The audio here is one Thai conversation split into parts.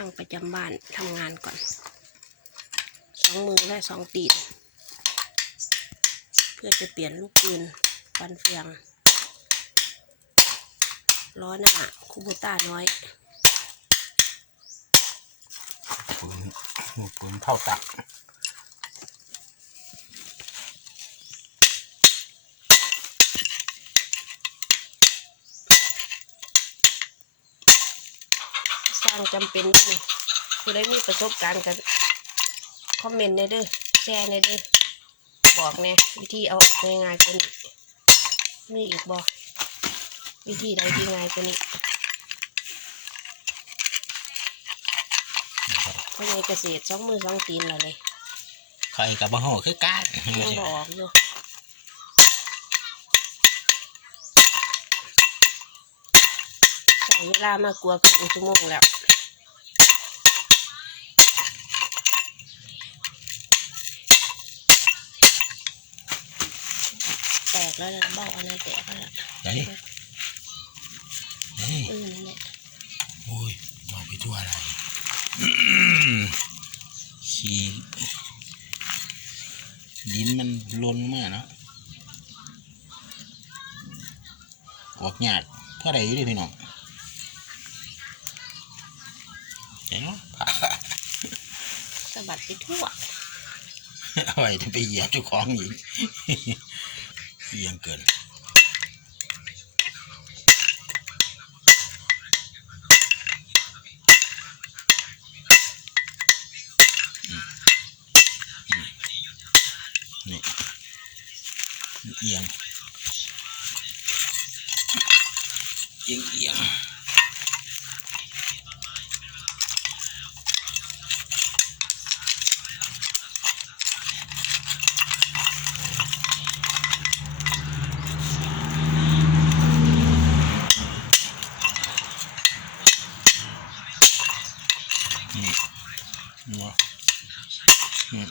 ช่างประจำบ้านทำงานก่อน สองมือและสองตีน เพื่อจะเปลี่ยนลูกปืนฟันเฟือง ล้อหน้าคูบูต้าน้อยปืนปืนเข้าตักางจำเป็นนี่ผู้ได้มีประสบการณ์กันคอมเมนต์ในเด้อแชร์ในเด้อบอกแน่วิธีเอาออกง่ายๆกว่านี้มีอีกบอกวิธีใดที่ง่ายกว่านี้เพราะไงเกษตรสองมือสองตีนแล้วเลยใครกับบ้าห่อคือการยังบออกอยู่ใช้เวลามากกว่าเป็นชั่วโมงแล้ว แตกแล้วนะเบ้าอะไรแตกแล้วล่ะเฮ้ยเฮ้ยเออนั่นแหละโอ้ยมองไปทั่วอะไรขี้ลิ้นมันลนมากเนาะออกหยาดเท่าไหร่ดิพี่น้องเห็นเนาะสะบัดไปทั่วเอาไว้จะไปเหยียบเจ้าของอีก เอียงเกินนี่เอียงเอียงเอียง นี่นัวนี่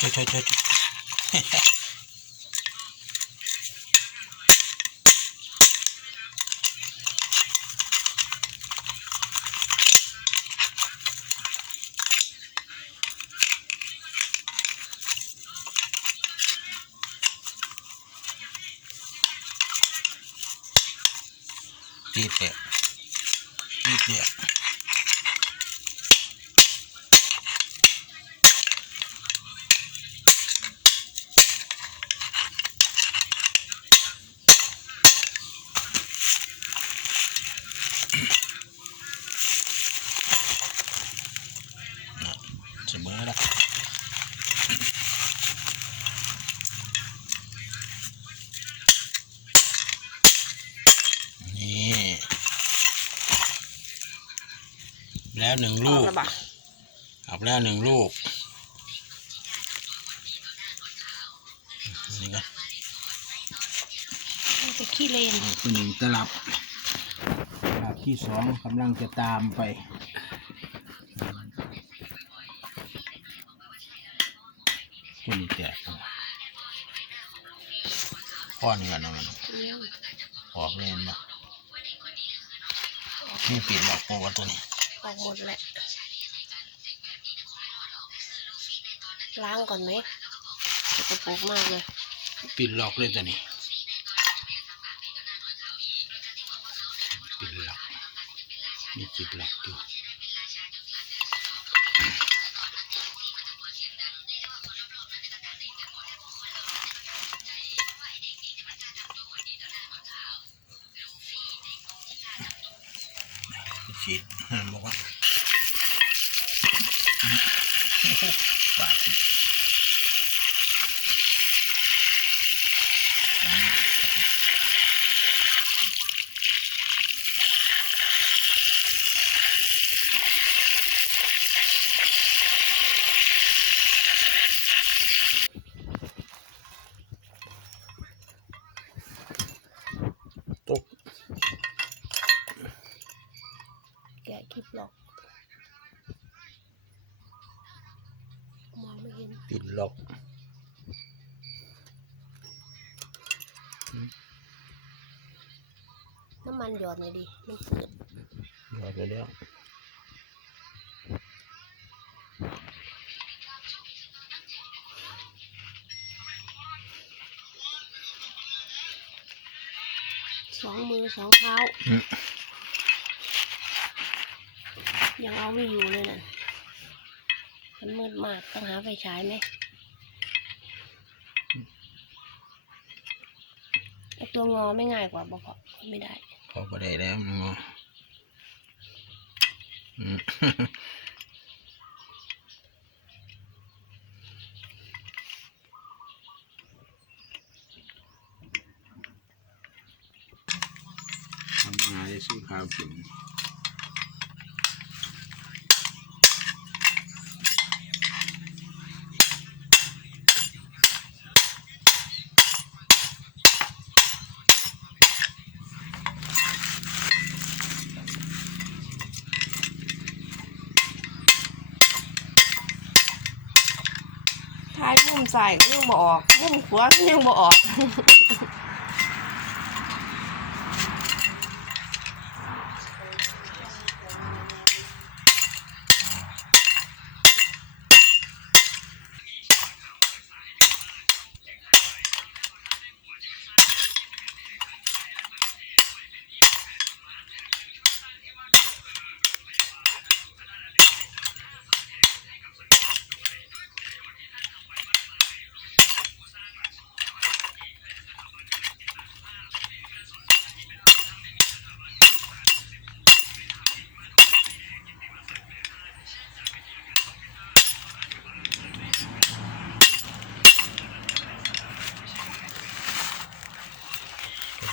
ช่วยช่วยช่วย ช่วยตีเตะตีเตะ เสมอแล้วนี่ แล้วหนึ่งอลูอกกแล้วบ่ะอับแล้วหนึ่งลูกนี่ก็มันจะขี้เลนคือหนึ่งตลับตลับที่สองกำลังจะตามไปคุณนี่แตกพ่อนี่กันนะมันออกเล่นมานี่ปิดหลอกโปวะตัวนี้ ออกหมดแหละ ล้างก่อนไหมสกปรกมากเลย ปิดหลอกเลยตัวนี้ ปิดหลอก มีจิบหลอกอยู่ฉีด บอกว่าบาดนี่ ตก แกะคลิปหรอก มันหยอดหน่อยดิ มันเกิดหยอดไปแล้วสองมือสองเท้า ยังเอาไม่อยู่เลยนะมันมืดมากต้องหาไฟฉายไหมไอตัวงอไม่ง่ายกว่าบอกพอไม่ได้ พอก็ได้แล้วมันงอทำงานได้ซื้อข้าวกินายมุมใส่ก็ยังบออกมุมขวาก็ยังบออก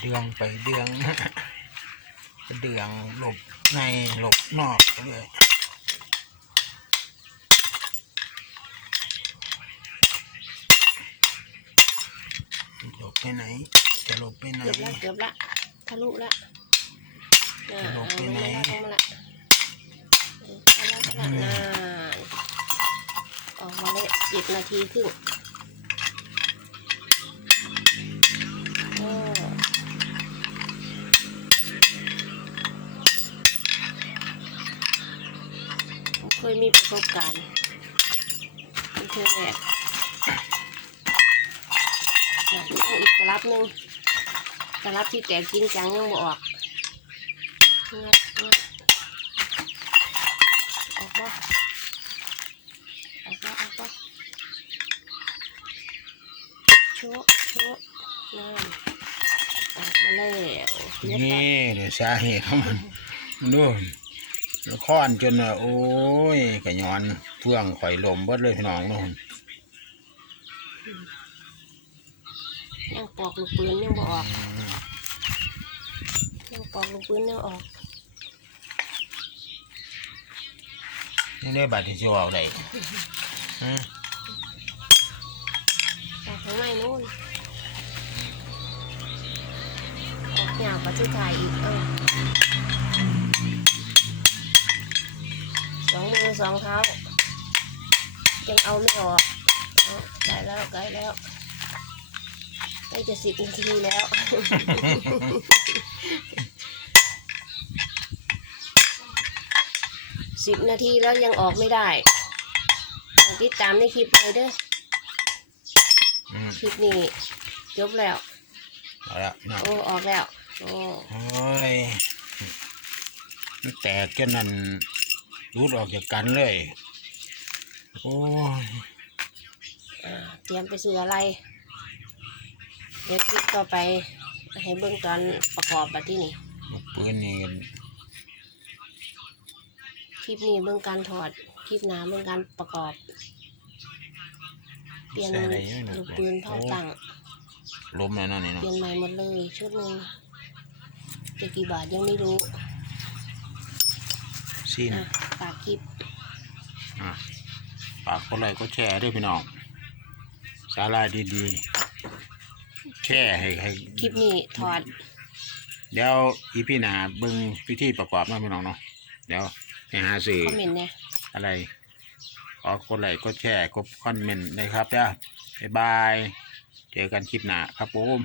เดืองไปเดืองเดืองหลบในหลบนอกไปเลยหลบไปไหน จะหลบไปไหนเกือบละเกือบละทะลุละน่าทะลุเอาไปลงไหนมาละลงมาละเอาละเอาละน่าออกมาเลยสิบนาทีครึ่งโอ้ผมเค ยมีประสบการณ์เป็นเธอแรกอีกกระลับหนึ่งกระลับที่แตกจริงจังยังบ่ออกงัดงัดออกบ่ออกบ่ออกบ่ชะโชะนั่นออกมาแล้วนี่เดี๋ยวสาเหตุของมันนู่นแล้ว ค้อนจนว่าโอ้ยกระยอนเฟื่องข่อยลมเบิดเลยพี่น้องนู่นยังปอกลูกปืนยังบ่ออกยังปอกลูกปืนยังออกนี่ได้บัตรที่จะออกได้ฮะออกข้างในนู่นออกยาวกว่าที่ถ่ายอีกเออ องมือสองเท้า ยังเอาไม่ออกเอาใกล้แล้วใกล้แล้วใกล้จะสิบนาทีแล้วสิบนาทีแล้วยังออกไม่ได้ต้องติดตามในคลิปเลยเด้ออืมคลิปนี้จบแล้วเอาละพี่น้องโอ้ออกแล้ว โอ้โอ้ยมันแตกจนนั่น รูดออกจากกันเลย โอ้ยอ่าเตรียมไปซื้ออะไร เดี๋ยวคลิปต่อไปให้เบิ่งตอนประกอบบัดที่นี่ลูกปืนนี่กันคลิปนี้เบิ่งการถอด คลิปหน้าเบิ่งการประกอบ เปลี่ยนใส่อะไรอยู่ลูกปืนเผาตั้งลมแล้วเนั่นนี่เปเนาะลี่ยนใหม่หมดเลยชุดหนึ่งจะกี่บาทยังไม่รู้ สิ้น อะ ฝากคลิปอะฝากกดไลค์กดแชร์ด้วยพี่น้องสาระดีๆแช่ให้ให้คลิปนี้ถอดเดี๋ยวอีพี่หนาเบิ่งพิธีประกอบเนาะพี่น้องเนาะเดี๋ยวไปหาสื่อคอมเมนต์เนี่ยอะไรคอกดไลค์กดแชร์กดคอมเมนต์นะครับจ้าบ๊ายบาย เจอกันคลิปหน้าครับผม